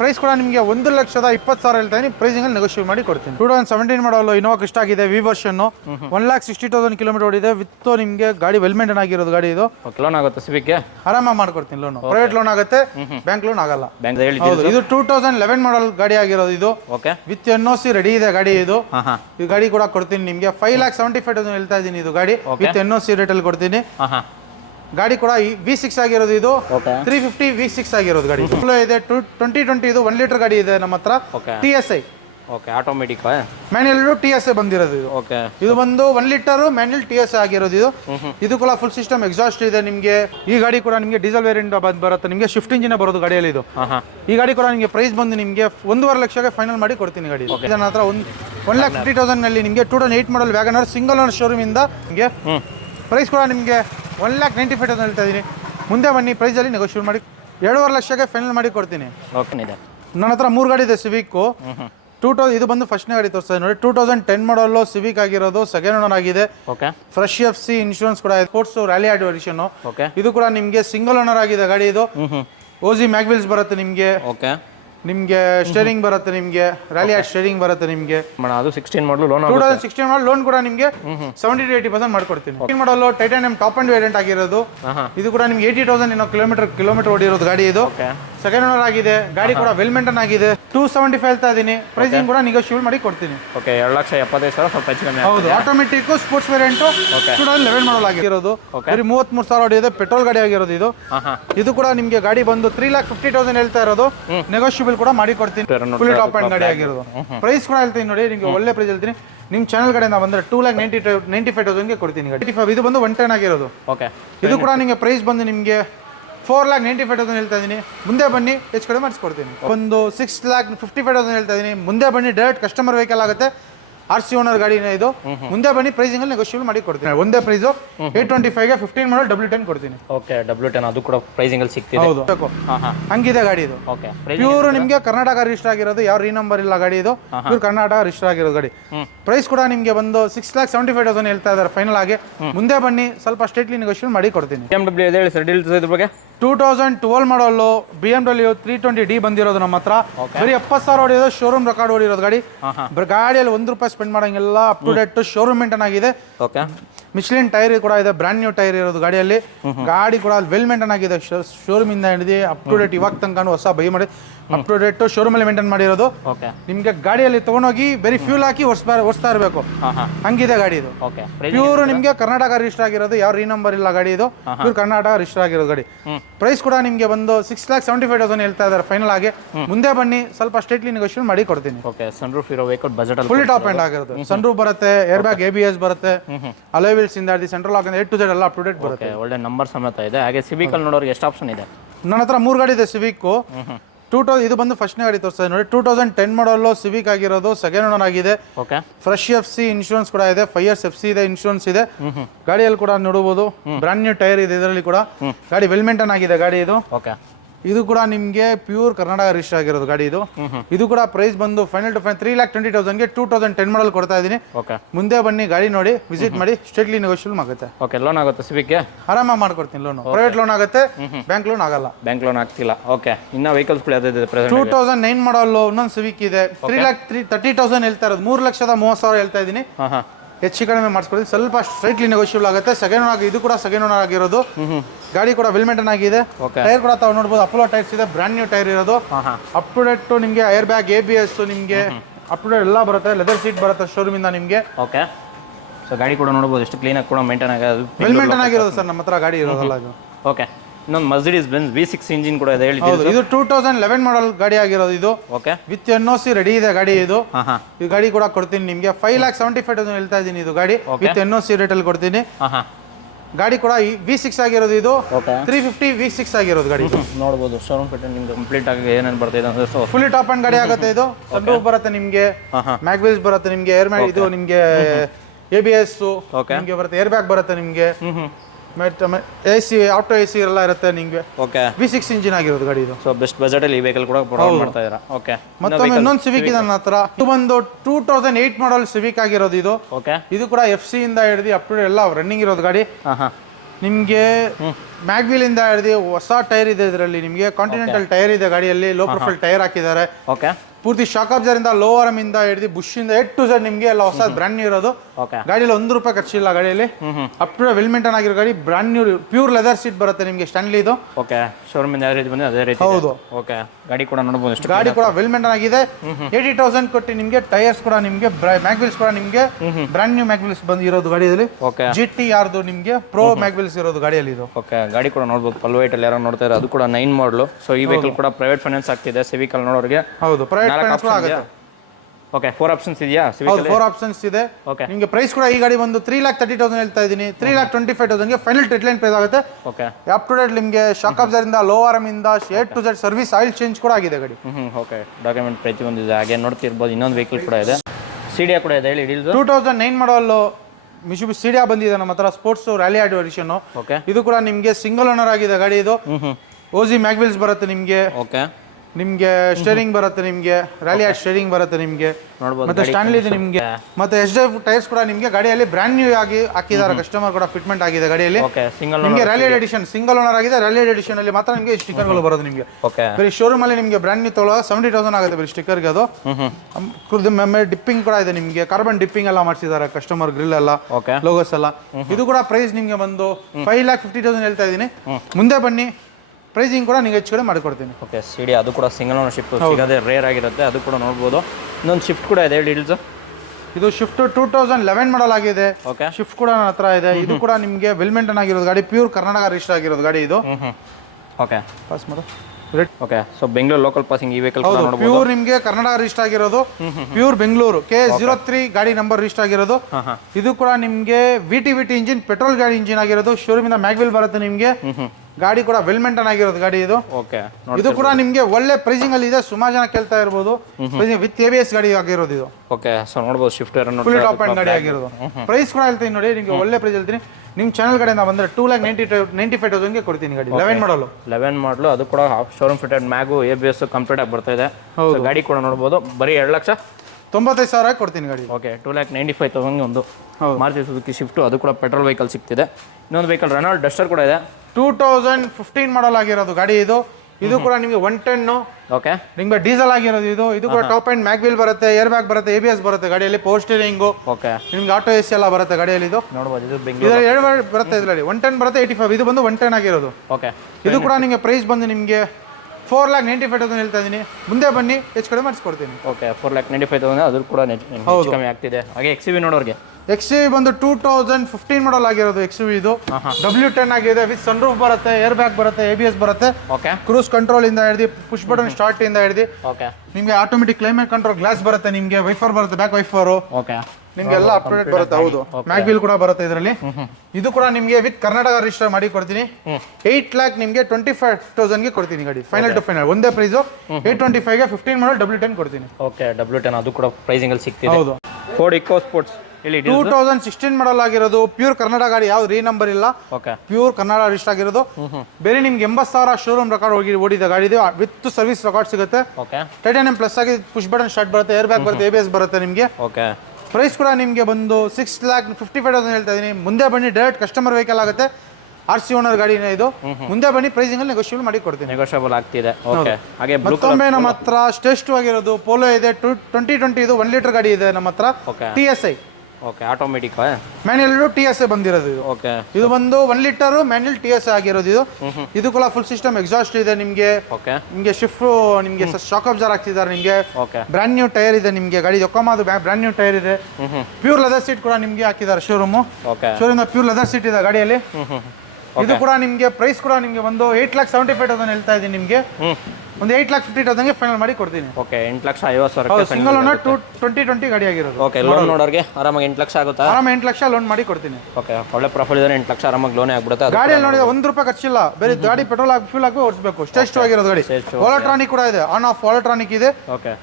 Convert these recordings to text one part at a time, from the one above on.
Price ಕೂಡ ನಿಮಗೆ 1,20,000 ಹೇಳ್ತಾ ಇದೀನಿ. ಪ್ರೈಸಿಂಗ್ ಅಲ್ಲಿ ನೆಗೋಷಿಯೇಟ್ ಮಾಡಿ ಕೊಡ್ತೀನಿ. 2017 ಮಾಡಲು ಇನೋವಾ ಕ್ರಿಸ್ಟಾ ಆಗಿದೆ, ವಿ ವರ್ಷನ್ 1,60,000 ಕಿಲೋಮೀಟರ್ ಓಡಿದೆ. ವಿತ್ ನಿಮಗೆ ಗಾಡಿ ವೆಲ್ ಮೇಂಟೈನ್ ಆಗಿರೋದು ಗಾಡಿ ಇದು. ಲೋನ್ ಆಗುತ್ತೆ ಸಿವಿಕ್ಗೆ ಆರಾಮಾಗಿ ಮಾಡ್ಕೊಡ್ತೀನಿ. ಲೋನ್ ಪ್ರೈವೇಟ್ ಲೋನ್ ಆಗುತ್ತೆ, ಬ್ಯಾಂಕ್ ಲೋನ್ ಆಗಲ್ಲ. ಹೌದು, ಇದು 2011 ಮಾಡಲ್ ಗಾಡಿ ಆಗಿರೋದು ಇದು. ಓಕೆ, ವಿತ್ NOC ರೆಡಿ ಇದೆ ಗಾಡಿ ಇದು. ಈ ಗಾಡಿ ಕೂಡ ಕೊಡ್ತೀನಿ ನಿಮಗೆ 5,75,000 ಹೇಳ್ತಾ ಇದೀನಿ. ಇದು ಗಾಡಿ ವಿತ್ NOC ರೇಟ್ ಅಲ್ಲಿ ಕೊಡ್ತೀನಿ. ಗಾಡಿ ಕೂಡ V6 ಆಗಿರೋದು ಇದು. 350 V6 ಆಗಿರೋದು ಗಾಡಿ ಇದೆ. 2020 ಇದು 1 ಲೀಟರ್ ಗಾಡಿ ಇದೆ ನಮ್ಮ ಹತ್ರ. TSI okay, automatic manual TSI ಬಂದಿರೋದು ಇದು. ಓಕೆ, ಇದು ಬಂದು 1 ಲೀಟರ್ ಮ್ಯಾನ್ಯಲ್ TSI ಆಗಿರೋದು ಇದು. ಇದು ಕೂಡ ಫುಲ್ ಸಿಸ್ಟಮ್ ಎಕ್ಸಾಸ್ಟ್ ಇದೆ ನಿಮಗೆ. ಈ ಗಾಡಿ ಕೂಡ ನಿಮಗೆ ಡೀಸೆಲ್ ವೇರಿಯಂಟ್ ಬರುತ್ತೆ. ನಿಮಗೆ ಶಿಫ್ಟ್ ಇಂಜಿನ್ ಬರೋದು ಗಾಡಿಯಲ್ಲಿ ಇದು. ಈ ಗಾಡಿ ಕೂಡ ನಿಮಗೆ ಪ್ರೈಸ್ ಬಂದು ನಿಮಗೆ 1.5 ಲಕ್ಷಕ್ಕೆ ಫೈನಲ್ ಮಾಡಿ ಕೊಡ್ತೀನಿ ಗಾಡಿ. ನನ್ನ ಹತ್ರ 1,50,000 ನಲ್ಲಿ ನಿಮಗೆ 2008 ಮಾಡಲ್ ವ್ಯಾಗನರ್ ಸಿಂಗಲ್ ಓನರ್ ಶೋರೂಮ್ ಇಂದ ನಿಮಗೆ ಪ್ರೈಸ್ ಕೂಡ ನಿಮಗೆ 1,95,000 ಹೇಳ್ತಾ ಇದೀನಿ. ಮುಂದೆ ಬನ್ನಿ, ಪ್ರೈಸ್ ಅಲ್ಲಿ ನೆಗೋಷಿಯೇಟ್ ಮಾಡಿ 2.5 ಲಕ್ಷಕ್ಕೆ ಫೈನಲ್ ಮಾಡಿ ಕೊಡ್ತೀನಿ. ನನ್ನ ಹತ್ರ 3 ಗಾಡಿ ಇದೆ. ಸಿವಿಕ್ ಇದು ಬಂದು ಫಸ್ಟ್ನೇ ಗಾಡಿ ತೋರಿಸ್ತಾ ನೋಡಿ. 2010 ಮಾಡಲು ಸಿವಿಕ್ ಆಗಿರೋದು, ಸೆಕೆಂಡ್ ಓನರ್ ಆಗಿದೆ. ಫ್ರೆಶ್ FC ಇನ್ಶೂರೆನ್ಸ್ ಕೂಡ ಇದೆ. Sports rally edition. ಇದು ಕೂಡ ನಿಮಗೆ ಸಿಂಗಲ್ ಓನರ್ ಆಗಿದೆ ಗಾಡಿ ಇದು. OG ಮ್ಯಾಗ್ವಿಲ್ಸ್ ಬರುತ್ತೆ ನಿಮಗೆ. ನಿಮಗೆ ಸ್ಟೇರಿಂಗ್ ಬರುತ್ತೆ, ನಿಮಗೆ ರ್ಯಾಲಿ ಸ್ಟೇರಿಂಗ್ ಬರುತ್ತೆ ನಿಮಗೆ. ಅದು 16 ಮಾಡಲು ಲೋನ್ 2016 ಮಾಡಲ್ ಲೋನ್ ಕೂಡ ನಿಮಗೆ 70 to 80% ಮಾಡ್ಕೊಡ್ತೀನಿ. 16 ಮಾಡಲು ಟೈಟಾನಿಯಂ ಟಾಪ್ ಅಂಡ್ ವೇರಿಯಂಟ್ ಆಗಿರೋದು. ಇದು ಕೂಡ ನಿಮ್ಗೆ 80,000 ಕಿಲೋಮೀಟರ್ ಓಡಿರೋದು ಗಾಡಿ ಇದು. ಸೆಕೆಂಡ್ ಓನರ್ ಆಗಿದೆ. ಗಾಡಿ ಕೂಡ ವೆಲ್ ಮೇಂಟೈನ್ ಆಗಿದೆ. 275 ಹೇಳ್ತಾ ಇದೀನಿ. ಪ್ರೈಸಿಂಗ್ ಕೂಡ ನೆಗೋಷಿಯೇಟ್ ಮಾಡಿ ಕೊಡ್ತೀನಿ. ಓಕೆ, 2,75,000 ಸ್ವಲ್ಪ ಹೆಚ್ಚು ಕಮ್ಮಿ. ಹೌದು, ಆಟೋಮೆಟಿಕ್ ಸ್ಪೋರ್ಟ್ಸ್ ವೇರಿಯಂಟ್ 2011 ಮಾಡಲ್ ಆಗಿರೋದು. ಬರೀ 33,000 ಓಡಿದೆ. ಪೆಟ್ರೋಲ್ ಗಾಡಿ ಆಗಿರೋದು ಇದು. ಇದು ಕೂಡ ನಿಮಗೆ ಗಾಡಿ ಬಂದು 3,50,000 ಹೇಳ್ತಾ ಇರೋದು. ನೆಗೋಷಿಯಬಲ್ ಕೂಡ ಮಾಡಿ ಕೊಡ್ತೀನಿ. ಫುಲ್ ಟಾಪ್ ಅಂಡ್ ಗಾಡಿ ಆಗಿರೋದು. ಪ್ರೈಸ್ ಕೂಡ ಹೇಳ್ತೀನಿ ನೋಡಿ, ನಿಮಗೆ ಒಳ್ಳೆ ಪ್ರೈಸ್ ಹೇಳ್ತೀನಿ. ನಿಮ್ಮ ಚಾನಲ್ ಕಡೆಯಿಂದ ಬಂದ್ರೆ 2,95,000ಗೆ ಕೊಡ್ತೀನಿ. 85 ಇದು ಬಂದು 110 ಆಗಿರೋದು. ಇದು ಕೂಡ ನಿಮಗೆ ಪ್ರೈಸ್ ಬಂದು ನಿಮಗೆ 4,95,000 ಹೇಳ್ತಾ ಇದೀನಿ. ಮುಂದೆ ಬನ್ನಿ, ಹೆಚ್ಚು ಕಡೆ ಮಾಡಿಸ್ಕೊಡ್ತೀನಿ. ಒಂದು 6,55,000 ಹೇಳ್ತಾ ಇದೀನಿ. ಮುಂದೆ ಬನ್ನಿ, ಡೈರೆಕ್ಟ್ ಕಸ್ಟಮರ್ ವೆಹಿಕಲ್ ಆಗುತ್ತೆ. RC ಓನರ್ ಗಾಡಿನೇ ಇದು. ಮುಂದೆ ಬನ್ನಿ, ಪ್ರೈಸಿಂಗ್ ಅಲ್ಲಿ ನೆಗೋಷಿಯೇಟ್ ಮಾಡಿ ಕೊಡ್ತೀನಿ. ಒಂದೇ ಪ್ರೈಸ್ 825ಗೆ 15 ಮಾಡಲ್ W10 ಕೊಡ್ತೀನಿ. ಓಕೆ, W10 ಅದು ಕೂಡ ಪ್ರೈಸಿಂಗ್ ಅಲ್ಲಿ ಸಿಗ್ತಿದೆ. ಹೌದು, ಹಂಗಿದೆ ಗಾಡಿ ಇದು. ಓಕೆ, ಪ್ಯೂರ್ ನಿಮಗೆ ಕರ್ನಾಟಕ ರಿಜಿಸ್ಟರ್ ಆಗಿರೋದು, ಯಾವ ರೀನಂಬರ್ ಇಲ್ಲ ಗಾಡಿ ಇದು. ಪ್ಯೂರ್ ಕರ್ನಾಟಕ ರಿಜಿಸ್ಟರ್ ಆಗಿರೋದು ಗಾಡಿ. ಪ್ರೈಸ್ ಕೂಡ ನಿಮಗೆ ಬಂದು 6,75,000 ಹೇಳ್ತಾ ಇದ್ದಾರೆ ಫೈನಲ್ ಆಗಿ. ಮುಂದೆ ಬನ್ನಿ, ಸ್ವಲ್ಪ ಸ್ಟ್ರೇಟ್ಲಿ ನೆಗೋಷಿಯೇಟ್ ಮಾಡಿ ಕೊಡ್ತೀನಿ. BMW ಇದೆ ಹೇಳಿ ಸರ್, ಡೀಟೇಲ್ಸ್ ಇದ್ರ ಬಗ್ಗೆ. 2012 ಮಾಡಲು BMW 320D ಬಂದಿರೋದು ನಮ್ಮ ಹತ್ರ. ಬರೀ 70,000 ಹೊಡಿಯೋದು, ಶೋರೂಮ್ ರೆಕಾರ್ಡ್ ಹೊಡಿರೋದು ಗಾಡಿ. ಗಾಡಿಯಲ್ಲಿ ₹1 ಸ್ಪೆಂಡ್ ಮಾಡಂಗಿಲ್ಲ. Up to date showroom maintain ಆಗಿದೆ. ಮಿಶ್ಲಿನ್ ಟೈರ್ ಕೂಡ ಇದೆ, ಬ್ರಾಂಡ್ ನ್ಯೂ ಟೈರ್ ಇರೋದು ಗಾಡಿಯಲ್ಲಿ. ಗಾಡಿ ಕೂಡ ವೆಲ್ ಮೇಂಟೈನ್ ಆಗಿದೆ. ಶೋರೂಮ್ ಇಂದ ಹಿಡಿದು ಅಪ್ ಟು ಡೇಟ್ ಇವಾಗ ತನಕ ಹೊಸ ಬೈ ಮಾಡಿ ಅಪ್ ಟು ಡೇಟ್ ಶೋರೂಮ್ ಅಲ್ಲಿ ಮೇಂಟೈನ್ ಮಾಡಿರೋದು. ನಿಮ್ಗೆ ಗಾಡಿಯಲ್ಲಿ ತಗೊಂಡೋಗಿ ಬರೀ ಫ್ಯೂಲ್ ಹಾಕಿ ಓಡಿಸ್ತಾ ಇರಬೇಕು, ಹಂಗಿದೆ ಗಾಡಿ ಇದು. ಪ್ಯೂರ್ ನಿಮ್ಗೆ ಕರ್ನಾಟಕ ರಿಜಿಸ್ಟರ್ ಆಗಿರೋದು, ಯಾವ ರೀನಂಬರ್ ಇಲ್ಲ ಗಾಡಿ ಇದು. ಪ್ಯೂರ್ ಕರ್ನಾಟಕ ರಿಜಿಸ್ಟರ್ ಆಗಿರೋದು ಗಾಡಿ. ಪ್ರೈಸ್ ಕೂಡ ನಿಮ್ಗೆ ಬಂದು 6,75,000 ಹೇಳ್ತಾ ಇದ್ದಾರೆ ಫೈನಲ್ ಆಗಿ. ಮುಂದೆ ಬನ್ನಿ, ಸ್ವಲ್ಪ ಸ್ಟ್ರೇಟ್ಲಿ ನೆಗೋಷಿಯೇಟ್ ಮಾಡಿ ಕೊಡ್ತೀನಿ. ಸನ್ರೂಫ್ ಇರೋ vehicle budget full top end ಆಗಿರೋದು. ಸನ್ರೂಫ್ ಬರುತ್ತೆ, ಏರ್ ಬ್ಯಾಗ್ ABS ಬರುತ್ತೆ, ಅಲಾಯ್ ವೀಲ್ಸ್ ಇಂದ ಹಿಡಿದು central lock A to Z ಎಲ್ಲ ಅಪ್ ಟು ಡೇಟ್ ಬರುತ್ತೆ. ಒಳ್ಳೆ ನಂಬರ್ ಸಮೇತ ಇದೆ. ಹಾಗೆ ಸಿವಿಕ್ ಅಲ್ಲಿ ನೋಡೋರಿಗೆ ಎಷ್ಟು ಆಪ್ಷನ್ ಇದೆ? ನನ್ನ ಹತ್ರ 3 ಗಾಡಿ ಇದೆ ಸಿವಿಕ್. ಇದು ಬಂದು ಫಸ್ಟ್ನೇ ಗಾಡಿ ತೋರಿಸ್ತಾ ನೋಡಿ. 2010 ಮಾಡಲು ಸಿವಿಕ್ ಆಗಿರೋದು, ಸೆಕೆಂಡ್ ಓನರ್ ಆಗಿದೆ. ಫ್ರೆಶ್ FC ಇನ್ಶೂರೆನ್ಸ್ ಕೂಡ ಇದೆ. 5 years FC ಇದೆ, ಇನ್ಶೂರೆನ್ಸ್ ಇದೆ. ಗಾಡಿಯಲ್ಲಿ ಕೂಡ ನೋಡಬಹುದು, ಬ್ರಾಂಡ್ ನ್ಯೂ ಟೈರ್ ಇದೆ ಇದರಲ್ಲಿ ಕೂಡ. ಗಾಡಿ ವೆಲ್ ಮೇಂಟೈನ್ ಆಗಿದೆ ಗಾಡಿ ಇದು. ಇದು ಕೂಡ ನಿಮಗೆ ಪ್ಯೂರ್ ಕರ್ನಾಟಕ ರಿಜಿಸ್ಟರ್ ಆಗಿರೋದು ಗಾಡಿ ಇದು. ಇದು ಕೂಡ ಪ್ರೈಸ್ ಬಂದು ಫೈನಲ್ ಟು ಫೈನ್ 3,20,000ಗೆ 2010 ಮಾಡಲ್ ಕೊಡ್ತಾ ಇದೀನಿ. ಮುಂದೆ ಬನ್ನಿ, ಗಾಡಿ ನೋಡಿ, ವಿಸಿಟ್ ಮಾಡಿ, ಸ್ಟ್ರೇಟ್ಲಿ ನೆಗೋಷಿಯೇಟ್ ಆಗುತ್ತೆ. ಲೋನ್ ಆಗುತ್ತೆ ಸಿವಿಕ್ಗೆ? ಆರಾಮಾಗಿ ಮಾಡ್ಕೊಡ್ತೀನಿ. ಲೋನ್ ಪ್ರೈವೇಟ್ ಲೋನ್ ಆಗುತ್ತೆ, ಬ್ಯಾಂಕ್ ಲೋನ್ ಆಗಲ್ಲ. ಬ್ಯಾಂಕ್ ಲೋನ್ ಆಗ್ತಿಲ್ಲ. ಓಕೆ, ಇನ್ನ ವೆಹಿಕಲ್ಸ್ 2009 ಮಾಡಲ್ ಇನ್ನೊಂದು ಸಿವಿಕ್ ಇದೆ. 3,30,000 ಹೇಳ್ತಾ ಇರೋದು. 3,30,000 ಹೇಳ್ತಾ ಇದೀನಿ. ಹೆಚ್ಚು ಕಡಿಮೆ ಮಾಡಿಸ್ಕೊಡ್ತೀನಿ, ಸ್ವಲ್ಪ ಸ್ಟ್ರೈಟ್ಲಿ ನೆಗೋಷಿಯಬಲ್ ಆಗುತ್ತೆ. ಸೆಕೆಂಡ್ ಓನರ್ ಇದು ಕೂಡ ಸೆಕೆಂಡ್ ಓನರ್ ಆಗಿರೋದು. ಗಾಡಿ ಕೂಡ ವೆಲ್ ಮೇಂಟೈನ್ ಆಗಿದೆ. ಟೈರ್ ಕೂಡ ತಾವು ನೋಡಬಹುದು, ಅಪೋಲೋ ಟೈರ್ಸ್ ಇದೆ, ಬ್ರಾಂಡ್ ನ್ಯೂ ಟೈರ್ ಇರೋದು. ಅಪ್ ಟು ಡೇಟ್ ನಿಮಗೆ ಏರ್ ಬ್ಯಾಗ್ ABS ನಿಮಗೆ ಅಪ್ ಟು ಡೇಟ್ ಎಲ್ಲ ಬರುತ್ತೆ. ಲೆದರ್ ಸೀಟ್ ಬರುತ್ತೆ ಶೋರೂಮ್ ಇಂದ ನಿಮಗೆ. ಓಕೆ, ಸೊ ಗಾಡಿ ಕೂಡ ನೋಡಬಹುದು, ಎಷ್ಟು ಕ್ಲೀನ್ ಆಗಿ ಕೂಡ ಮೇಂಟೈನ್ ಆಗೋದು, ವೆಲ್ ಮೇಂಟೈನ್ ಆಗಿರೋದು ಸರ್ ನಮ್ಮ ಹತ್ರ ಗಾಡಿ ಇರೋದಲ್ಲ ಇದು. ಓಕೆ, ಇನ್ನೊಂದು ಮರ್ಸಿಡೀಸ್ ಬೆಂಜ್ V6 ಇಂಜಿನ್ ಕೂಡ ಇದೆ ಹೇಳಿ. ಇದು 2011 ಮಾಡಲ್ ಗಾಡಿ ಆಗಿರೋದು ಇದು. ವಿತ್ NOC ರೆಡಿ ಇದೆ ಗಾಡಿ ಇದು. ಈ ಗಾಡಿ ಕೂಡ ಕೊಡ್ತೀನಿ ನಿಮಗೆ 5,75,000 ಹೇಳ್ತಾ ಇದೀನಿ. ಇದು ಗಾಡಿ ವಿತ್ NOC ರೇಟ್ ಅಲ್ಲಿ ಕೊಡ್ತೀನಿ. ಗಾಡಿ ಕೂಡ V6 ಆಗಿರೋದು ಇದು. 350 V6 ಆಗಿರೋದು ಗಾಡಿ. ನೋಡಬಹುದು ಶೋರೂಮ್ ಫಿಟ್ಟಿಂಗ್ ನಿಮಗೆ ಕಂಪ್ಲೀಟ್ ಆಗಿ ಏನೇನು ಬರ್ತಿದೆ ಅಂದ್ರೆ ಫುಲ್ ಟಾಪ್ ಅಂಡ್ ಗಾಡಿ ಆಗುತ್ತೆ ಇದು. ಸನ್ರೂಫ್ ಬರುತ್ತೆ ನಿಮಗೆ, ಮ್ಯಾಗ್ವಿಲ್ಸ್ ಬರುತ್ತೆ ನಿಮಗೆ, ಏರ್ ಮ್ಯಾಗ್ ಇದು ನಿಮಗೆ ABS ನಿಮಗೆ ಬರುತ್ತೆ, ಏರ್ ಬ್ಯಾಗ್ ಬರುತ್ತೆ ನಿಮಗೆ, AC ಆಟೋ AC ಎಲ್ಲ ಇರುತ್ತೆ ನಿಮಗೆ. V6 ಇಂಜಿನ್ ಆಗಿರೋದು ಗಾಡಿ ಇದು. ಸೊ ಬೆಸ್ಟ್ ಬಜೆಟ್ ಅಲ್ಲಿ ಈ ವೆಹಿಕಲ್ ಕೂಡ ಪ್ರೊವೈಡ್ ಮಾಡ್ತಾ ಇದ್ದೀರಾ. ಓಕೆ, ಮತ್ತೊಮ್ಮೆ ಇನ್ನೊಂದು ಸಿವಿಕ್ ಇದೆ ನನ್ನ ಹತ್ರ. ಇದು ಬಂದು 2008 ಮಾಡಲ್ ಸಿವಿಕ್ ಆಗಿರೋದು ಇದು. ಇದು ಕೂಡ FC ಇಂದ ಹಿಡಿದು ಅಪ್ ಟು ಡೇಟ್ ಎಲ್ಲ ರನ್ನಿಂಗ್ ಇರೋದು ಗಾಡಿ. ನಿಮಗೆ ಮ್ಯಾಗ್ವಿಲ್ ಇಂದ ಹಿಡಿದು ಹೊಸ ಟೈರ್ ಇದೆ ಇದರಲ್ಲಿ. ನಿಮಗೆ ಕಾಂಟಿನೆಂಟಲ್ ಟೈರ್ ಇದೆ ಗಾಡಿಯಲ್ಲಿ, ಲೋ ಪ್ರೊಫೈಲ್ ಟೈರ್ ಹಾಕಿದ್ದಾರೆ. ಓಕೆ, ಪೂರ್ತಿ ಶಾಕ್ ಅಬ್ಸರ್ ಇಂದ ಲೋ ಆರ್ಮ್ ಇಂದ ಹಿಡಿದು ಬುಷ್ ಇಂದ ಎಟ್ ಟು ಝೆಡ್ ನಿಮಗೆ ಎಲ್ಲ ಹೊಸ ಬ್ರ್ಯಾಂಡ್ ನ್ಯೂ ಇರೋದು. ಓಕೆ, ಗಾಡಿಯಲ್ಲಿ ₹1 ಖರ್ಚಿಲ್ಲ. ಗಾಡಿಯಲ್ಲಿ ಅಪ್ ಟು ವೆಲ್ ಮೇಂಟೈನ್ ಆಗಿರೋ ಗಾಡಿ, brand new pure leather seat ಬರುತ್ತೆ ನಿಮಗೆ ಸ್ಟ್ಯಾನ್ಲಿ ಇದು. ಓಕೆ, ಶೋರೂಮ್ ಇಂದ ಯಾವ ರೀತಿ ಬಂದಿದೆ ಅದೇ ರೀತಿ. ಹೌದು. ಓಕೆ, ಗಾಡಿ ಕೂಡ ನೋಡಬಹುದು ಎಷ್ಟು ಗಾಡಿ ಕೂಡ ವೆಲ್ ಮೇಂಟೈನ್ ಆಗಿದೆ. 80,000 ಕೊಟ್ಟು ನಿಮಗೆ ಟೈರ್ಸ್ ಕೂಡ ನಿಮಗೆ ಮ್ಯಾಗ್ವಿಲ್ಸ್ ಕೂಡ ನಿಮಗೆ ಬ್ರ್ಯಾಂಡ್ ನ್ಯೂ ಮ್ಯಾಗ್ವಿಲ್ಸ್ ಬಂದು ಇರೋದು ಗಾಡಿಯಲ್ಲಿ. ಓಕೆ, GT-R ನಿಮಗೆ ಪ್ರೋ ಮ್ಯಾಗ್ವಿಲ್ಸ್ ಇರೋದು ಗಾಡಿಯಲ್ಲಿ ಇದು. ಓಕೆ, ಗಾಡಿ ಕೂಡ ನೋಡಬಹುದು. ಪಲ್ವೈಟ್ ಅಲ್ಲಿ ಯಾರು ನೋಡ್ತಾ ಇದ್ದಾರೆ, ಅದು ಕೂಡ 9 ಮಾಡಲು. ಸೊ ಈ ವೆಹಿಕಲ್ ಕೂಡ ಪ್ರೈವೇಟ್ ಫೈನಾನ್ಸ್ ಆಗ್ತಿದೆ ಸಿವಿಕಲ್ ನೋಡೋರಿಗೆ. ಹೌದು, ಪ್ರೈವೇಟ್ ಫೈನಾನ್ಸ್ ಕೂಡ ಆಗುತ್ತೆ. ಓಕೆ, 4 ಆಪ್ಷನ್ಸ್ ಇದೆಯಾ ಹೌದು, 4 ಆಪ್ಷನ್ಸ್ ಇದೆ. ಓಕೆ, ನಿಮಗೆ ಪ್ರೈಸ್ ಕೂಡ ಈ ಗಾಡಿ ಬಂದು 3,30,000 ಹೇಳ್ತಾ ಇದ್ದೀನಿ. 3,25,000 ಫೈನಲ್ ಡೆಡ್ಲೈನ್ ಪ್ರೈಸ್ ಆಗುತ್ತೆ. ಓಕೆ, ಅಪ್ ಟು ಡೇಟ್ ನಿಮಗೆ ಶಾಕ್ ಅಬ್ಸರ್ ಇಂದ ಲೋ ಆರ್ಮ್ ಇಂದ A to Z service, oil change ಕೂಡ ಆಗಿದೆ ಗಾಡಿ. ಓಕೆ, ಡಾಕ್ಯುಮೆಂಟ್ ಪ್ರತಿಯೊಂದು ಇದೆ. ಹಾಗೆ ನೋಡ್ತಿರ್ಬೋದು ಇನ್ನೊಂದು ವೆಹಿಕಲ್ ಕೂಡ ಇದೆ, ಸಿಡಿಯಾ ಕೂಡ ಇದೆ. ಹೇಳಿ ಡೀಲ್ಸ್. 2009 ಮಾಡಲ್ ಮಿಶುಬಿಶಿ ಸಿಡಿಯಾ ಬಂದಿದೆ ನಮ್ಮ ಹತ್ರ, sports rally add edition. Okay, ಇದು ಕೂಡ ನಿಮಗೆ ಸಿಂಗಲ್ ಓನರ್ ಆಗಿದೆ ಗಾಡಿ ಇದು. ಓಜಿ ಮ್ಯಾಗ್ವಿಲ್ಸ್ ಬರುತ್ತೆ ನಿಮಗೆ. ಓಕೆ, ನಿಮಗೆ ಸ್ಟೇರಿಂಗ್ ಬರುತ್ತೆ, ನಿಮಗೆ ರ್ಯಾಲಿ ಆಡ್ ಸ್ಟೇರಿಂಗ್ ಬರುತ್ತೆ ನಿಮಗೆ. ನೋಡಬಹುದು. ಮತ್ತೆ ಸ್ಟ್ಯಾನ್ಲಿ ಇದೆ ನಿಮಗೆ. ಮತ್ತೆ SDF ಟೈರ್ಸ್ ಕೂಡ ನಿಮಗೆ ಗಾಡಿಯಲ್ಲಿ ಬ್ರ್ಯಾಂಡ್ ನ್ಯೂ ಆಗಿ ಹಾಕಿದ್ದಾರೆ. ಕಸ್ಟಮರ್ ಕೂಡ ಫಿಟ್ಮೆಂಟ್ ಆಗಿದೆ ಗಾಡಿಯಲ್ಲಿ. ಓಕೆ, ಸಿಂಗಲ್ ನಿಮಗೆ ರ್ಯಾಲಿ ಎಡಿಷನ್ ಸಿಂಗಲ್ ಓನರ್ ಆಗಿದೆ. ರ್ಯಾಲಿ ಎಡಿಷನ್ ಅಲ್ಲಿ ಮಾತ್ರ ನಿಮಗೆ ಸ್ಟಿಕ್ಕರ್ಗಳು ಬರೋದು ನಿಮಗೆ. ಓಕೆ, ಬರೀ ಶೋರೂಮ್ ಅಲ್ಲಿ ನಿಮಗೆ ಬ್ರ್ಯಾಂಡ್ ನ್ಯೂ ತೊಗೊಳ್ಳೋ 70,000 ಆಗುತ್ತೆ ಬರೀ ಸ್ಟಿಕ್ಕರ್ಗೆ ಅದು. ಡಿಪ್ಪಿಂಗ್ ಕೂಡ ಇದೆ ನಿಮಗೆ, ಕಾರ್ಬನ್ ಡಿಪ್ಪಿಂಗ್ ಎಲ್ಲ ಮಾಡಿಸಿದ್ದಾರೆ ಕಸ್ಟಮರ್, ಗ್ರಿಲ್ ಎಲ್ಲ, ಓಕೆ, ಲೋಗೋಸ್ ಎಲ್ಲ. ಇದು ಕೂಡ ಪ್ರೈಸ್ ನಿಮಗೆ ಬಂದು 5,50,000 ಹೇಳ್ತಾ ಇದ್ದೀನಿ. ಮುಂದೆ ಬನ್ನಿ, ಪ್ರೈಸಿಂಗ್ ಕೂಡ ನೀವು ಹೆಚ್ಚು ಕಡೆ ಮಾಡಿಕೊಡ್ತೀನಿ. ಓಕೆ, ಸಿಡಿ ಅದು ಕೂಡ ಸಿಂಗಲ್ ಓನರ್ಶಿಪ್ ಸಿಗೋದೇ ರೇರ್ ಆಗಿರುತ್ತೆ, ಅದು ಕೂಡ ನೋಡ್ಬೋದು. ಇನ್ನೊಂದು ಶಿಫ್ಟ್ ಕೂಡ ಇದೆ, ಡೀಟೇಲ್ಸ್. ಇದು ಶಿಫ್ಟ್ 2011 ಮಾಡಲ್ ಆಗಿದೆ. ಓಕೆ, ಶಿಫ್ಟ್ ಕೂಡ ನನ್ನ ಹತ್ರ ಇದೆ. ಇದು ಕೂಡ ನಿಮಗೆ ವೆಲ್ ಮೇಂಟೈನ್ ಆಗಿರೋದು ಗಾಡಿ, ಪ್ಯೂರ್ ಕರ್ನಾಟಕ ರಿಜಿಸ್ಟರ್ ಆಗಿರೋದು ಗಾಡಿ ಇದು. ಓಕೆ, ಪಾಸ್ ಮಾಡು. Okay, so Bengaluru local passing ಈ ವೆಹಿಕಲ್ ಕೂಡ ನೋಡಬಹುದು. ಪ್ಯೂರ್ ನಿಮಗೆ ಕರ್ನಾಟಕ ರಿಜಿಸ್ಟರ್ ಆಗಿರೋದು, ಪ್ಯೂರ್ ಬೆಂಗಳೂರು K03 ಗಾಡಿ ನಂಬರ್ ರಿಜಿಸ್ಟರ್ ಆಗಿರೋದು. ಇದು ಕೂಡ ನಿಮಗೆ VT ಇಂಜಿನ್, ಪೆಟ್ರೋಲ್ ಗಾಡಿ ಇಂಜಿನ್ ಆಗಿರೋದು. ಶೋರೂಮ್ ಇಂದ ಮ್ಯಾಗ್ವಿಲ್ ಬರುತ್ತೆ ನಿಮಗೆ. ಗಾಡಿ ಕೂಡ ವೆಲ್ ಮೇಂಟೈನ್ ಆಗಿರೋದು ಗಾಡಿ ಇದು. ಓಕೆ, ಇದು ಕೂಡ ನಿಮಗೆ ಒಳ್ಳೆ ಪ್ರೈಸಿಂಗ್ ಅಲ್ಲಿ ಇದೆ. ಸುಮಾರು ಜನ ಕೇಳ್ತಾ ಇರಬಹುದು. ವಿತ್ ABS ಗಾಡಿ ಆಗಿರೋದು ಇದು. ಓಕೆ, ಸೊ ನೋಡಬಹುದು ಶಿಫ್ಟ್ ಫುಲ್ ಟಾಪ್ ಅಂಡ್ ಗಾಡಿ ಆಗಿರೋದು. ಪ್ರೈಸ್ ಕೂಡ ಹೇಳ್ತೀನಿ ನೋಡಿ, ನಿಮಗೆ ಒಳ್ಳೆ ಪ್ರೈಸ್ ಹೇಳ್ತೀನಿ. ನಿಮ್ಮ ಚಾನಲ್ ಕಡೆಯಿಂದ ಬಂದ್ರೆ 2,95,000 ಕೊಡ್ತೀನಿ ಗಾಡಿ. 11 ಮಾಡಲು ಅದು ಕೂಡ ಶೋರೂಮ್ ಫಿಟೆಡ್ ಮ್ಯಾಗು ABS ಕಂಪ್ಲೀಟ್ ಆಗಿ ಬರ್ತಾ ಇದೆ. ಗಾಡಿ ಕೂಡ ನೋಡಬಹುದು. ಬರೀ 2,95,000 ಕೊಡ್ತೀನಿ ಗಾಡಿ. ಓಕೆ, 2,95,000 ಒಂದು ಮಾರುತಿ ಸುಜುಕಿ ಶಿಫ್ಟ್, ಅದು ಕೂಡ ಪೆಟ್ರೋಲ್ ವೆಹಿಕಲ್ ಸಿಗ್ತಿದೆ. ಇನ್ನೊಂದು ವೆಹಿಕಲ್ ರೆನಾಲ್ಡ್ ಡಸ್ಟರ್ ಕೂಡ ಇದೆ. 2015 ಮಾಡಲ್ ಆಗಿರೋದು ಗಾಡಿ ಇದು. ಇದು ಕೂಡ ನಿಮಗೆ 110. ಓಕೆ, ನಿಮಗೆ ಡೀಸೆಲ್ ಆಗಿರೋದು ಇದು. ಇದು ಕೂಡ ಟಾಪ್ ಅಂಡ್ ಮ್ಯಾಗ್ವಿಲ್ ಬರುತ್ತೆ, ಏರ್ ಬ್ಯಾಗ್ ಬರುತ್ತೆ, ABS ಬರುತ್ತೆ ಗಾಡಿಯಲ್ಲಿ, ಪವರ್ ಸ್ಟೀರಿಂಗ್. ಓಕೆ, ನಿಮ್ಗೆ ಆಟೋ AC ಎಲ್ಲ ಬರುತ್ತೆ ಗಾಡಿಯಲ್ಲಿ. ಇದು ನೋಡಬಹುದು. ಇದು ಬೆಂಗಳೂರು ಇದರಲ್ಲಿ 2 ಬರುತ್ತೆ. ಇದರಲ್ಲಿ 110 ಬರುತ್ತೆ, 85. ಇದು ಬಂದು 110 ಆಗಿರೋದು. ಓಕೆ, ಇದು ಕೂಡ ನಿಮಗೆ ಪ್ರೈಸ್ ಬಂದು ನಿಮಗೆ 4,95,000 ಹೇಳ್ತಾ ಇದ್ದೀನಿ. ಮುಂದೆ ಬನ್ನಿ, ಹೆಚ್ಚು ಕಡೆ ಮಾಡಿಸ್ಕೊಡ್ತೀನಿ. ಓಕೆ, 4,95,000 ಅದು ಕೂಡ ಕಮ್ಮಿ ಆಗ್ತಿದೆ. ಹಾಗೆ XUV ನೋಡೋರಿಗೆ XUV ಬಂದು 2015 ಮಾಡಲ್ ಆಗಿರೋದು XUV ಇದು. W10 ಆಗಿದೆ, ವಿತ್ ಸನ್ರೂಫ್ ಬರುತ್ತೆ, ಏರ್ ಬ್ಯಾಗ್ ಬರುತ್ತೆ, ABS ಬರುತ್ತೆ. ಓಕೆ, ಕ್ರೂಸ್ ಕಂಟ್ರೋಲ್ ಇಂದ ಹಿಡಿದು ಪುಷ್ ಬಟನ್ ಸ್ಟಾರ್ಟ್ ಇಂದ ಹಿಡಿದು ಓಕೆ, ನಿಮಗೆ ಆಟೋಮೆಟಿಕ್ ಕ್ಲೈಮೇಟ್ ಕಂಟ್ರೋಲ್ ಗ್ಲಾಸ್ ಬರುತ್ತೆ, ನಿಮಗೆ ವೈಫರ್ ಬರುತ್ತೆ, ಬ್ಯಾಕ್ ವೈಫರ್. ಓಕೆ, ನಿಮ್ಗೆ ಎಲ್ಲ ಅಪ್ಡೇಟ್ ಬರುತ್ತೆ. ಹೌದು, ಮ್ಯಾಗ್ವಿಲ್ ಕೂಡ ಬರುತ್ತೆ ಇದರಲ್ಲಿ. ಇದು ಕೂಡ ನಿಮಗೆ ವಿತ್ ಕರ್ನಾಟಕ ರಿಜಿಸ್ಟರ್ ಮಾಡಿ ಕೊಡ್ತೀನಿ. 8 lakh ನಿಮಗೆ 25,000 ಕೊಡ್ತೀನಿ ಗಾಡಿ. ಫೈನಲ್ ಟು ಫೈನಲ್ ಒಂದೇ ಪ್ರೈಸ್. 825 15 ಮಾಡಲ್ W10 ಕೊಡ್ತೀನಿ. ಓಕೆ, W10 ಅದು ಕೂಡ ಪ್ರೈಸಿಂಗ್ ಅಲ್ಲಿ ಸಿಗ್ತಿದೆ. ಹೌದು, ಫೋರ್ಡ್ ಇಕೋ ಸ್ಪೋರ್ಟ್ಸ್ 2016 ಮಾಡಲ್ ಆಗಿರೋದು. ಪ್ಯೂರ್ ಕನ್ನಡ ಗಾಡಿ, ಯಾವ ರೀ ನಂಬರ್ ಇಲ್ಲ. ಓಕೆ, ಪ್ಯೂರ್ ಕನ್ನಡ ರಿಜಿಸ್ಟರ್ ಆಗಿರೋದು. ಬೇರೆ ನಿಮ್ಗೆ 80,000 ಶೋರೂಮ್ ರೆಕಾರ್ಡ್ ಓಡಿದ ಗಾಡಿ ಇದೆ. ವಿತ್ ಸರ್ವಿಸ್ ರೆಕಾರ್ಡ್ ಸಿಗುತ್ತೆ. ಓಕೆ, ಟೈಟಾನಿಯಂ ಪ್ಲಸ್ ಆಗಿ ಪುಷ್ ಬಟನ್ ಸ್ಟಾರ್ಟ್ ಬರುತ್ತೆ, ಏರ್ ಬ್ಯಾಗ್ ಬರುತ್ತೆ, ABS ಬರುತ್ತೆ ನಿಮಗೆ. ಓಕೆ, ಪ್ರೈಸ್ ಕೂಡ ನಿಮಗೆ ಬಂದು 6,55,000 ಹೇಳ್ತಾ ಇದೀನಿ. ಮುಂದೆ ಬನ್ನಿ, ಡೈರೆಕ್ಟ್ ಕಸ್ಟಮರ್ ವೆಹಿಕಲ್ ಆಗುತ್ತೆ. RC ಓನರ್ ಗಾಡಿನೇ ಇದು. ಮುಂದೆ ಬನ್ನಿ, ಪ್ರೈಸಿಂಗ್ ಅಲ್ಲಿ ನೆಗೋಷಿಯೇಟ್ ಮಾಡಿ ಕೊಡ್ತೀನಿ. ನೆಗೋಷಿಯಬಲ್ ಆಗ್ತಿದೆ. ಓಕೆ, ಹಾಗೆ ಮತ್ತೊಮ್ಮೆ ನಮ್ಮ ಹತ್ರ ಸ್ಟೇಜ್ 2 ಆಗಿರೋದು ಪೋಲೋ ಇದೆ. 2020 ಇದು 1 ಲೀಟರ್ ಗಾಡಿ ಇದೆ ನಮ್ಮ ಹತ್ರ. Okay, TSI okay, automatic manual TSI ಬಂದಿರೋದು ಇದು. ಓಕೆ, ಇದು ಬಂದು 1 ಲೀಟರ್ ಮ್ಯಾನ್ಯಲ್ TSI ಆಗಿರೋದು ಇದು. ಇದು ಕೂಡ ಫುಲ್ ಸಿಸ್ಟಮ್ ಎಕ್ಸಾಸ್ಟ್ ಇದೆ ನಿಮಗೆ. ಓಕೆ, ನಿಮಗೆ ಶಿಫ್ಟ್, ನಿಮಗೆ ಶಾಕ್ ಅಬ್ಸರ್ ಆಗ್ತಿದ್ದಾರೆ ನಿಮಗೆ. ಓಕೆ, ಬ್ರ್ಯಾಂಡ್ ನ್ಯೂ ಟೈರ್ ಇದೆ ನಿಮಗೆ ಗಾಡಿ. ಯೊಕೋಮಾದು ಬ್ರ್ಯಾಂಡ್ ನ್ಯೂ ಟೈರ್ ಇದೆ. ಪ್ಯೂರ್ ಲೆದರ್ ಸೀಟ್ ಕೂಡ ನಿಮಗೆ ಹಾಕಿದ್ದಾರೆ showroom. Okay, showroom pure leather seat ಇದೆ ಗಾಡಿಯಲ್ಲಿ. ಇದು ಕೂಡ ನಿಮಗೆ ಪ್ರೈಸ್ ಕೂಡ ನಿಮಗೆ ಒಂದು 8,75,000 ಹೇಳ್ತಾ ಇದ್ದೀನಿ. ನಿಮಗೆ ಒಂದು 8,50,000 ಫೈನಲ್ ಮಾಡಿ ಕೊಡ್ತೀನಿ. ಓಕೆ, 8,50,000 ಸಿಂಗಲ್ ಓನರ್ 2020 ಗಾಡಿ ಆಗಿರೋದು. ಓಕೆ, ಲೋನ್ ನೋಡೋರಿಗೆ ಆರಾಮಾಗಿ 8 ಲಕ್ಷ ಆಗುತ್ತಾ? ಆರಾಮ 8 ಲಕ್ಷ ಲೋನ್ ಮಾಡಿ ಕೊಡ್ತೀನಿ. ಓಕೆ, ಒಳ್ಳೆ ಪ್ರೊಫೈಲ್ ಇದೆ, 8 ಲಕ್ಷ ಆರಾಮಾಗಿ ಲೋನೇ ಆಗ್ಬಿಡುತ್ತೆ. ಗಾಡಿಯಲ್ಲಿ ನೋಡಿದ್ರೆ ₹1 ಖರ್ಚಿಲ್ಲ. ಬೇರೆ ಗಾಡಿ ಪೆಟ್ರೋಲ್ ಹಾಕಿ ಫ್ಯೂಲ್ ಹಾಕಿ ಓಡಿಸಬೇಕು. ಸ್ಟೇಜ್ 2 ಆಗಿರೋದು ಗಾಡಿ. ವಾಲಟ್ರಾನಿಕ್ ಕೂಡ ಇದೆ, ಆನ್ ಆಫ್ ವಾಲಟ್ರಾನಿಕ್ ಇದೆ. ಓಕೆ,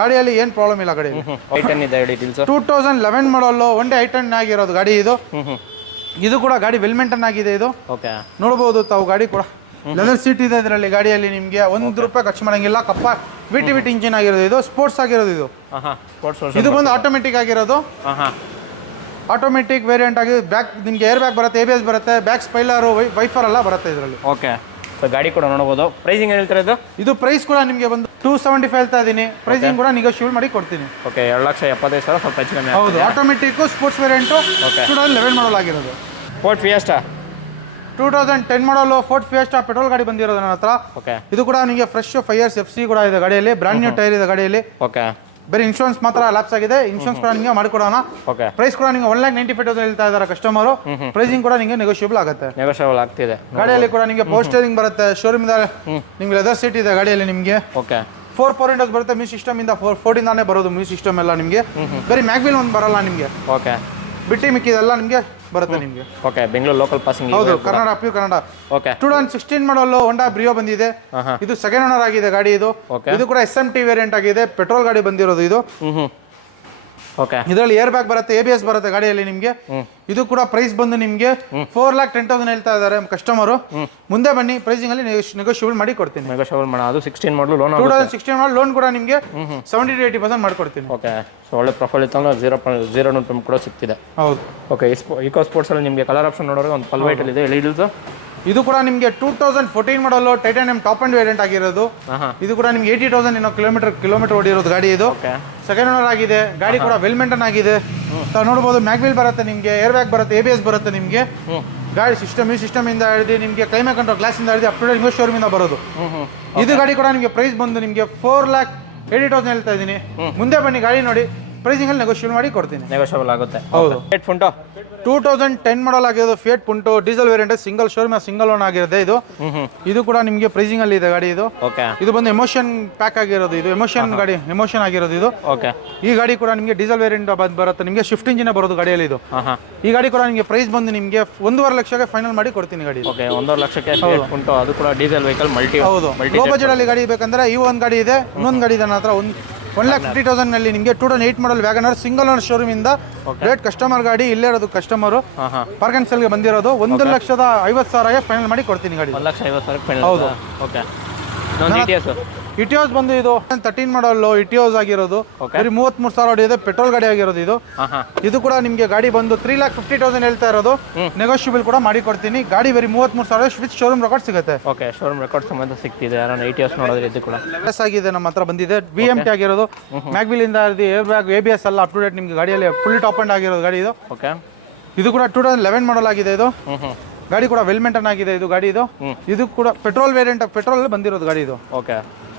ಗಾಡಿಯಲ್ಲಿ ಏನು ಪ್ರಾಬ್ಲಮ್ ಇಲ್ಲ ಗಾಡಿ. I10 ಇದೆ ಡೀಟೇಲ್ಸ್. 2011 ಮಾಡಲ್ ಒನ್ ಡೇ I10 ಆಗಿರೋದು ಗಾಡಿ ಇದು. ಇದು ಕೂಡ ಗಾಡಿ ವೆಲ್ ಮೇಂಟೈನ್ ಆಗಿದೆ ಇದು. ಓಕೆ, ನೋಡಬಹುದು ತಾವು. ಗಾಡಿ ಕೂಡ ಲೆದರ್ ಸೀಟ್ ಇದೆ ಇದರಲ್ಲಿ. ಗಾಡಿಯಲ್ಲಿ ನಿಮಗೆ ₹1 ಖರ್ಚು ಮಾಡಂಗಿಲ್ಲ. ಕಪ್ಪ VT ಇಂಜಿನ್ ಆಗಿರೋದು ಇದು. ಸ್ಪೋರ್ಟ್ಸ್ ಆಗಿರೋದು ಇದು. ಸ್ಪೋರ್ಟ್ಸ್ ಇದು ಬಂದು ಆಟೋಮೆಟಿಕ್ ಆಗಿರೋದು. ಆಟೋಮೆಟಿಕ್ ವೇರಿಯಂಟ್ ಆಗಿ ಬ್ಯಾಕ್ ನಿಮಗೆ ಏರ್ ಬ್ಯಾಗ್ ಬರುತ್ತೆ, ABS ಬರುತ್ತೆ, ಬ್ಯಾಕ್ ಸ್ಪೈಲರು, ವೈಫರ್ ಎಲ್ಲ ಬರುತ್ತೆ ಇದರಲ್ಲಿ. ಓಕೆ, ಸೊ ಗಾಡಿ ಕೂಡ ನೋಡ್ಬೋದು. ಪ್ರೈಸಿಂಗ್ ಏನು ಹೇಳ್ತಾರೆ ಇದು? ಇದು ಪ್ರೈಸ್ ಕೂಡ ನಿಮಗೆ ಬಂದು 275 ಹೇಳ್ತಾ ಇದ್ದೀನಿ. ಪ್ರೈಸಿಂಗ್ ಕೂಡ ನೆಗೋಷಿಯೇಟ್ ಮಾಡಿ ಕೊಡ್ತೀನಿ. ಓಕೆ, 2,75,000 ಸ್ವಲ್ಪ ಹೆಚ್ಚು ಕಮ್ಮಿ. ಹೌದು, ಆಟೋಮೆಟಿಕ್ ಸ್ಪೋರ್ಟ್ಸ್ ವೇರಿಯಂಟು 2011 ಮಾಡಲ್ ಆಗಿರೋದು. ಫೋರ್ಡ್ ಫಿಯೆಸ್ಟಾ 2010 ಮಾಡಲು ಫೋರ್ಡ್ ಫಿಯೆಸ್ಟಾ ಪೆಟ್ರೋಲ್ ಗಾಡಿ ಬಂದಿರೋದು ನನ್ನ ಹತ್ರ. ಓಕೆ, ಇದು ಕೂಡ ನಿಮಗೆ ಫ್ರೆಶ್ 5 years FC ಕೂಡ ಇದೆ ಗಾಡಿಯಲ್ಲಿ. ಬ್ರಾಂಡ್ ನ್ಯೂ ಟೈರ್ ಇದೆ ಗಾಡಿಯಲ್ಲಿ. ಓಕೆ, ಬರೀ ಇನ್ಶೂರೆನ್ಸ್ ಮಾತ್ರ ಲ್ಯಾಪ್ಸ್ ಆಗಿದೆ. ಇನ್ಶೂರೆನ್ಸ್ ಕೂಡ ನಿಮಗೆ ಮಾಡಿಕೊಡೋಣ. ಓಕೆ, ಪ್ರೈಸ್ ಕೂಡ ನಿಮಗೆ 1,95,000 ಹೇಳ್ತಾ ಇದ್ದಾರೆ ಕಸ್ಟಮರು. ಪ್ರೈಸಿಂಗ್ ಕೂಡ ನಿಮಗೆ ನೆಗೋಷಿಯಬಲ್ ಆಗುತ್ತೆ. ನೆಗೋಷಿಯಬಲ್ ಆಗ್ತಿದೆ. ಗಾಡಿಯಲ್ಲಿ ಕೂಡ ನಿಮಗೆ ಪವರ್ ಸ್ಟೇರಿಂಗ್ ಬರುತ್ತೆ. ಶೋರೂಮ್ ಇಂದ ನಿಮ್ಗೆ ಲೆದರ್ ಸೀಟ್ ಇದೆ ಗಾಡಿಯಲ್ಲಿ ನಿಮಗೆ. ಓಕೆ, 4 ಪವರ್ ವಿಂಡೋಸ್ ಬರುತ್ತೆ. ಮ್ಯೂಸಿಕ್ ಸಿಸ್ಟಮ್ ಇಂದ 4 ಇಂದಾನೆ ಬರೋದು ಮ್ಯೂಸಿಕ್ ಸಿಸ್ಟಮ್ ಎಲ್ಲ ನಿಮಗೆ. ಬರೀ ಮ್ಯಾಗ್ವಿಲ್ ಒಂದು ಬರಲ್ಲ ನಿಮಗೆ. ಓಕೆ, ಬಿಟ್ಟಿ ಮಿಕ್ಕಿದೆಲ್ಲ ನಿಮಗೆ ಬರುತ್ತೆ ನಿಮಗೆ. Okay, Bengaluru local passing. ಹೌದು, ಕನ್ನಡ, ಪ್ಯೂರ್ ಕನ್ನಡ. ಓಕೆ, 2016 ಮಾಡಲು ಹೋಂಡಾ ಬ್ರಿಯೋ ಬಂದಿದೆ. ಇದು ಸೆಕೆಂಡ್ ಓನರ್ ಆಗಿದೆ ಗಾಡಿ ಇದು. ಇದು ಕೂಡ SMT ವೇರಿಯಂಟ್ ಆಗಿದೆ. ಪೆಟ್ರೋಲ್ ಗಾಡಿ ಬಂದಿರೋದು ಇದು. ಓಕೆ, ಇದರಲ್ಲಿ ಏರ್ ಬ್ಯಾಗ್ ಬರುತ್ತೆ, ABS ಬರುತ್ತೆ ಗಾಡಿಯಲ್ಲಿ ನಿಮಗೆ. ಇದು ಕೂಡ ಪ್ರೈಸ್ ಬಂದು ನಿಮಗೆ 4,10,000 ಹೇಳ್ತಾ ಇದ್ದಾರೆ ಕಸ್ಟಮರು. ಮುಂದೆ ಬನ್ನಿ, ಪ್ರೈಸಿಂಗ್ ಅಲ್ಲಿ ನೆಗೋಷಿಯಬಲ್ ಮಾಡಿ ಕೊಡ್ತೀನಿ. ನೆಗೋಷಿಯಬಲ್ ಮಾಡ. ಅದು 16 ಮಾಡಲು ಲೋನ್. 2016 ಮಾಡಲು ಲೋನ್ ಕೂಡ ನಿಮಗೆ 70 to 80% ಮಾಡ್ಕೊಡ್ತೀನಿ. ಓಕೆ, ಸೊ ಒಳ್ಳೆ ಪ್ರೊಫೈಲ್ ಇತ್ತು ಅಂದ್ರೆ 0 ಪೇಮೆಂಟ್ ಕೂಡ ಸಿಗ್ತಿದೆ. ಹೌದು. ಓಕೆ, ಇಕೋ ಸ್ಪೋರ್ಟ್ಸ್ ಅಲ್ಲಿ ನಿಮಗೆ ಕಲರ್ ಆಪ್ಷನ್ ನೋಡೋರಿಗೆ ಒಂದು ಪಲ್ ವೈಟ್ ಅಲ್ಲಿ ಇದೆ. ಎಲಿಡಲ್ಸ್ ಇದು ಕೂಡ ನಿಮಗೆ 2014 ಮಾಡಲು ಟೈಟಾನಿಯಂ ಟಾಪ್ ಅಂಡ್ ವೇರಿಯಂಟ್ ಆಗಿರೋದು. ಇದು ಕೂಡ ನಿಮ್ಗೆ 80,000 ಏನೋ ಕಿಲೋಮೀಟರ್ ಓಡಿರೋದು ಗಾಡಿ ಇದು. ಸೆಕೆಂಡ್ ಓನರ್ ಆಗಿದೆ. ಗಾಡಿ ಕೂಡ ವೆಲ್ ಮೇಂಟೈನ್ ಆಗಿದೆ. ತಾವು ನೋಡ್ಬೋದು, ಮ್ಯಾಗ್ವಿಲ್ ಬರುತ್ತೆ ನಿಮಗೆ, ಏರ್ ಬ್ಯಾಗ್ ಬರುತ್ತೆ, ABS ಬರುತ್ತೆ ನಿಮಗೆ. ಗಾಡಿ ಸಿಸ್ಟಮ್ ಇಂದ ಹಿಡಿದು ನಿಮಗೆ ಕ್ಲೈಮೇಟ್ ಕಂಟ್ರೋಲ್ ಗ್ಲಾಸ್ ಇಂದ ಹಿಡಿದು up to date English showroom ಇಂದ ಬರೋದು. ಇದು ಗಾಡಿ ಕೂಡ ನಿಮಗೆ ಪ್ರೈಸ್ ಬಂದು ನಿಮಗೆ 4,80,000 ಹೇಳ್ತಾ ಇದ್ದೀನಿ. ಮುಂದೆ ಬನ್ನಿ, ಗಾಡಿ ನೋಡಿ, ಪ್ರೈಸಿಂಗ್ ಅಲ್ಲಿ ನೆಗೋಷಿಯೇಟ್ ಮಾಡಿ ಕೊಡ್ತೀನಿ. ನೆಗೋಷಿಯಬಲ್ ಆಗುತ್ತೆ. ಹೌದು. ಫಿಯೆಟ್ ಪುಂಟೋ 2010 ಮಾಡಲ್ ಆಗಿರೋದು. Fiat ಪುಂಟೋ diesel variant, single showroom single own ಆಗಿರುತ್ತೆ ಇದು. ಇದು ಕೂಡ ನಿಮಗೆ ಪ್ರೈಸಿಂಗ್ ಅಲ್ಲಿ ಇದೆ ಗಾಡಿ ಇದು. ಓಕೆ, ಇದು ಬಂದು ಎಮೋಷನ್ ಪ್ಯಾಕ್ ಆಗಿರೋದು. ಇದು ಎಮೋಷನ್ ಗಾಡಿ, ಎಮೋಷನ್ ಆಗಿರೋದು ಇದು. ಓಕೆ, ಈ ಗಾಡಿ ಕೂಡ ನಿಮಗೆ ಡೀಸೆಲ್ ವೇರಿಯಂಟ್ ಬರುತ್ತೆ ನಿಮಗೆ. ಶಿಫ್ಟ್ ಇಂಜಿನ್ ಬರೋದು ಗಾಡಿಯಲ್ಲಿ ಇದು. ಈ ಗಾಡಿ ಕೂಡ ನಿಮಗೆ ಪ್ರೈಸ್ ಬಂದು ನಿಮಗೆ 1.5 ಲಕ್ಷಕ್ಕೆ ಫೈನಲ್ ಮಾಡಿ ಕೊಡ್ತೀನಿ ಗಾಡಿ. ಓಕೆ, 1.5 ಲಕ್ಷಕ್ಕೆ ಫಿಯೆಟ್ ಪುಂಟೋ. ಅದು ಕೂಡ ಡೀಸೆಲ್ ವೆಹಿಕಲ್ ಮಲ್ಟಿ. ಹೌದು, ಲೋ ಬಜೆಟ್ ಅಲ್ಲಿ ಗಾಡಿ ಬೇಕಂದ್ರೆ ಈ ಒಂದು ಗಾಡಿ ಇದೆ. ಇನ್ನೊಂದು ಗಾಡಿ ಇದೆ ನನ್ನ ಹತ್ರ. 1,50,000 ನಲ್ಲಿ ನಿಮಗೆ 2008 ಮಾಡಲ್ ವ್ಯಾಗನರ್ ಸಿಂಗಲ್ ಓನರ್ ಶೋರೂಮ್ ಇಂದ ಡೈರೆಕ್ಟ್ ಕಸ್ಟಮರ್ ಗಾಡಿ. ಇಲ್ಲೇ ಇರೋದು ಕಸ್ಟಮರ್ ಪಾರ್ಕ್ ಅಂಡ್ ಸೆಲ್ಗೆ ಬಂದಿರೋದು. 1,50,000 ಫೈನಲ್ ಮಾಡಿ ಕೊಡ್ತೀನಿ ಗಾಡಿ. 1,50,000 ಫೈನಲ್. ಹೌದು. ಓಕೆ, ಇಟಿಯೋಸ್ ಬಂದು ಇದು 13 ಮಾಡಲ್ ಇಟಿಯೋಸ್ ಆಗಿರೋದು. ಬರೀ 33,000 ಹೊಡಿಯೋದು. ಪೆಟ್ರೋಲ್ ಗಾಡಿ ಆಗಿರೋದು ಇದು. ಇದು ಕೂಡ ನಿಮಗೆ ಗಾಡಿ ಬಂದು 3,50,000 ಹೇಳ್ತಾ ಇರೋದು. ನೆಗೋಷಿಯಬಲ್ ಕೂಡ ಮಾಡಿ ಕೊಡ್ತೀನಿ. ಗಾಡಿ ಬರೀ 33,000 ವಿತ್ ಶೋರೂಮ್ ರೆಕಾರ್ಡ್ ಸಿಗುತ್ತೆ. ಓಕೆ, ಶೋರೂಮ್ ರೆಕಾರ್ಡ್ ಸಮೇತ ಸಿಗ್ತಿದೆ. ಯಾರನ್ನ ಇಟಿಯೋಸ್ ನೋಡಿದ್ರೆ ಇದು ಕೂಡ ಲೆಸ್ ಆಗಿದೆ ನಮ್ಮ ಹತ್ರ ಬಂದಿದೆ. VMT ಆಗಿರೋದು. ಮ್ಯಾಗ್ವಿಲ್ ಇಂದ ಏರ್ ಬ್ಯಾಗ್, ABS ಎಲ್ಲ ಅಪ್ ಟು ಡೇಟ್ ನಿಮಗೆ ಗಾಡಿಯಲ್ಲಿ ಫುಲ್ ಟಾಪ್ ಅಂಡ್ ಆಗಿರೋದು ಗಾಡಿ ಇದು. ಓಕೆ, ಇದು ಕೂಡ 2011 ಮಾಡಲ್ ಆಗಿದೆ ಇದು. ಗಾಡಿ ಕೂಡ ವೆಲ್ ಮೇಂಟೈನ್ ಆಗಿದೆ ಇದು ಗಾಡಿ ಇದು. ಇದು ಕೂಡ ಪೆಟ್ರೋಲ್ ವೇರಿಯಂಟ್, ಪೆಟ್ರೋಲ್ ಬಂದಿರೋದು ಗಾಡಿ ಇದು. ಓಕೆ,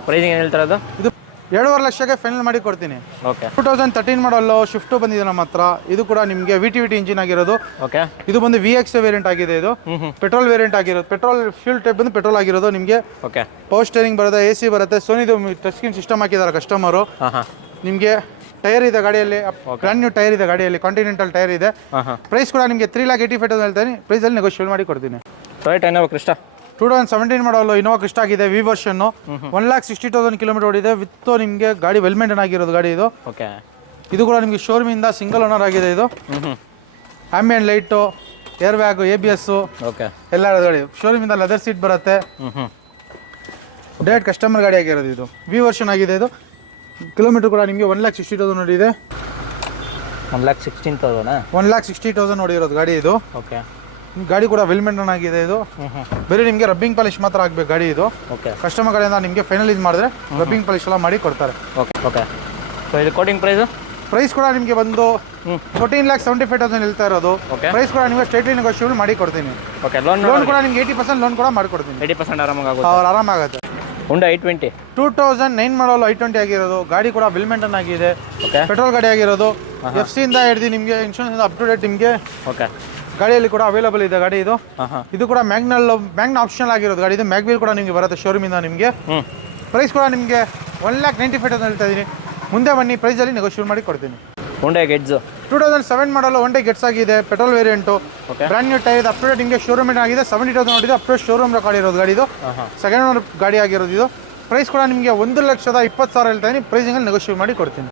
ಪ್ರೈಸಿಂಗ್ ಏನು ಹೇಳ್ತಾರೆ ಅದು? ಇದು 2.5 ಲಕ್ಷಕ್ಕೆ ಫೈನಲ್ ಮಾಡಿ ಕೊಡ್ತೀನಿ. ಓಕೆ, 2013 ಮಾಡಲು ಶಿಫ್ಟ್ ಬಂದಿದೆ ನಮ್ಮ ಹತ್ರ. ಇದು ಕೂಡ ನಿಮಗೆ VTVT ಇಂಜಿನ್ ಆಗಿರೋದು. ಓಕೆ, ಇದು ಬಂದು VX ವೇರಿಯಂಟ್ ಆಗಿದೆ ಇದು. ಪೆಟ್ರೋಲ್ ವೇರಿಯಂಟ್ ಆಗಿರೋದು. ಪೆಟ್ರೋಲ್ ಫ್ಯೂಲ್ ಟೈಪ್ ಬಂದು ಪೆಟ್ರೋಲ್ ಆಗಿರೋದು ನಿಮಗೆ. ಓಕೆ, ಪವರ್ ಸ್ಟೇರಿಂಗ್ ಬರುತ್ತೆ, AC ಬರುತ್ತೆ. ಸೋನಿದು ಟಚ್ ಸ್ಕ್ರೀನ್ ಸಿಸ್ಟಮ್ ಹಾಕಿದ್ದಾರೆ ಕಸ್ಟಮರು. ನಿಮಗೆ ಟೈರ್ ಇದೆ ಗಾಡಿಯಲ್ಲಿ. ಬ್ರಾಂಡ್ ನ್ಯೂ ಟೈರ್ ಇದೆ ಗಾಡಿಯಲ್ಲಿ. ಕಾಂಟಿನೆಂಟಲ್ ಟೈರ್ ಇದೆ. ಪ್ರೈಸ್ ಕೂಡ ನಿಮಗೆ 3,85,000 ಹೇಳ್ತೀನಿ. ಪ್ರೈಸ್ ಅಲ್ಲಿ ನೆಗೋಷಿಯೇಟ್ ಮಾಡಿ ಕೊಡ್ತೀನಿ. ಟೊಯೋಟಾ ಇನೋವಾ ಕ್ರಿಸ್ಟಾ 2017 ಮಾಡಲು ಇನೋವಾ ಕ್ರಿಸ್ಟಾ ಆಗಿದೆ. V ವರ್ಷನ್ 1,60,000 ಕಿಲೋಮೀಟರ್ ಓಡಿದೆ. ವಿತ್ ನಿಮಗೆ ಗಾಡಿ ವೆಲ್ ಮೇಂಟೈನ್ ಆಗಿರೋದು ಗಾಡಿ ಇದು. ಓಕೆ, ಇದು ಕೂಡ ನಿಮಗೆ ಶೋರೂಮ್ ಇಂದ ಸಿಂಗಲ್ ಓನರ್ ಆಗಿದೆ ಇದು. Ambient light, air bag, ABS okay, ಎಲ್ಲ ಗಾಡಿ. ಶೋರೂಮ್ ಇಂದ ಲೆದರ್ ಸೀಟ್ ಬರುತ್ತೆ. ಡೈರೆಕ್ಟ್ ಕಸ್ಟಮರ್ ಗಾಡಿ ಆಗಿರೋದು ಇದು. V ವರ್ಷನ್ ಆಗಿದೆ ಇದು. ಕಿಲೋಮೀಟರ್ ಕೂಡ ನಿಮಗೆ 1,60,000 ನೋಡಿದೆ. 1,16,000. 1,60,000 ನೋಡಿರೋದು ಗಾಡಿ ಇದು. ಓಕೆ, ಗಾಡಿ ಕೂಡ ವೆಲ್ ಮೇಂಟೈನ್ ಆಗಿದೆ ಇದು. ಬರೀ ನಿಮಗೆ ರಬ್ಬಿಂಗ್ ಪಾಲಿಶ್ ಮಾತ್ರ ಆಗಬೇಕು ಗಾಡಿ ಇದು. ಓಕೆ, ಕಸ್ಟಮರ್ ಕಡೆಯಿಂದ ನಿಮಗೆ ಫೈನಲೈಸ್ ಮಾಡಿದ್ರೆ ರಬ್ಬಿಂಗ್ ಪಾಲಿಶ್ ಎಲ್ಲ ಮಾಡಿ ಕೊಡ್ತಾರೆ. ಓಕೆ, ಓಕೆ, ಸೊ ಇದು ಕೋಟಿಂಗ್ ಪ್ರೈಸು? ಪ್ರೈಸ್ ಕೂಡ ನಿಮಗೆ ಬಂದು 14,75,000 ಹೇಳ್ತಾ ಇರೋದು. ಪ್ರೈಸ್ ಕೂಡ ನಿಮಗೆ ಸ್ಟ್ರೈಟ್ಲಿ ನೆಗೋಷಿಯೇಟ್ ಮಾಡಿ ಕೊಡ್ತೀನಿ. ಓಕೆ, ಲೋನ್ ಕೂಡ ನಿಮಗೆ 80% ಲೋನ್ ಕೂಡ ಮಾಡಿಕೊಡ್ತೀನಿ. 80% ಆರಾಮಾಗಿ ಆಗುತ್ತೆ. ಆರಾಮಾಗುತ್ತೆ. Honda i20 2009 ಮಾಡಲು i20 ಆಗಿರೋದು. ಗಾಡಿ ಕೂಡ ವೆಲ್ ಮೇಂಟೈನ್ ಆಗಿದೆ. ಪೆಟ್ರೋಲ್ ಗಾಡಿ ಆಗಿರೋದು. FC ಇಂದ ಹಿಡಿದು ನಿಮಗೆ ಇನ್ಶೂರೆನ್ಸ್ ಅಪ್ ಟು ಡೇಟ್ ನಿಮಗೆ. ಓಕೆ, ಗಾಡಿಯಲ್ಲಿ ಕೂಡ ಅವೈಲೇಬಲ್ ಇದೆ ಗಾಡಿ ಇದು. ಇದು ಕೂಡ ಮ್ಯಾಗ್ನ ಆಪ್ಷನಲ್ ಆಗಿರೋದು ಗಾಡಿ ಇದು. ಮ್ಯಾಗ್ವಿಲ್ ಕೂಡ ನಿಮಗೆ ಬರುತ್ತೆ ಶೋರೂಮ್ ಇಂದ ನಿಮಗೆ. ಪ್ರೈಸ್ ಕೂಡ ನಿಮಗೆ 1,95,000 ಹೇಳ್ತಾ ಇದ್ದೀನಿ. ಮುಂದೆ ಬನ್ನಿ, ಪ್ರೈಸಲ್ಲಿ ನೆಗೋಷಿಯೇಟ್ ಮಾಡಿ ಕೊಡ್ತೀನಿ. Honda Getz 2007 ಮಾಡಲು Honda Getz ಆಗಿದೆ. Petrol variant. Brand new tyre ಇದೆ. ಅಪ್ ಟು ಡೇಟ್ ನಿಮಗೆ ಶೋರೂಮ್ ಆಗಿದೆ. 70,000 ನೋಡಿದೆ. ಅಪ್ ಟು ಶೋರೂಮ್ ರೆಕಾರ್ಡ್ ಇರೋದು ಗಾಡಿ ಇದು. ಸೆಕೆಂಡ್ ಓನರ್ ಗಾಡಿ ಆಗಿರೋದು ಇದು. ಪ್ರೈಸ್ ಕೂಡ ನಿಮಗೆ 1,20,000 ಹೇಳ್ತಾ ಇದ್ದೀನಿ. ಪ್ರೈಸಿಂಗಲ್ಲಿ ನೆಗೋಷಿಯೇಟ್ ಮಾಡಿ ಕೊಡ್ತೀನಿ.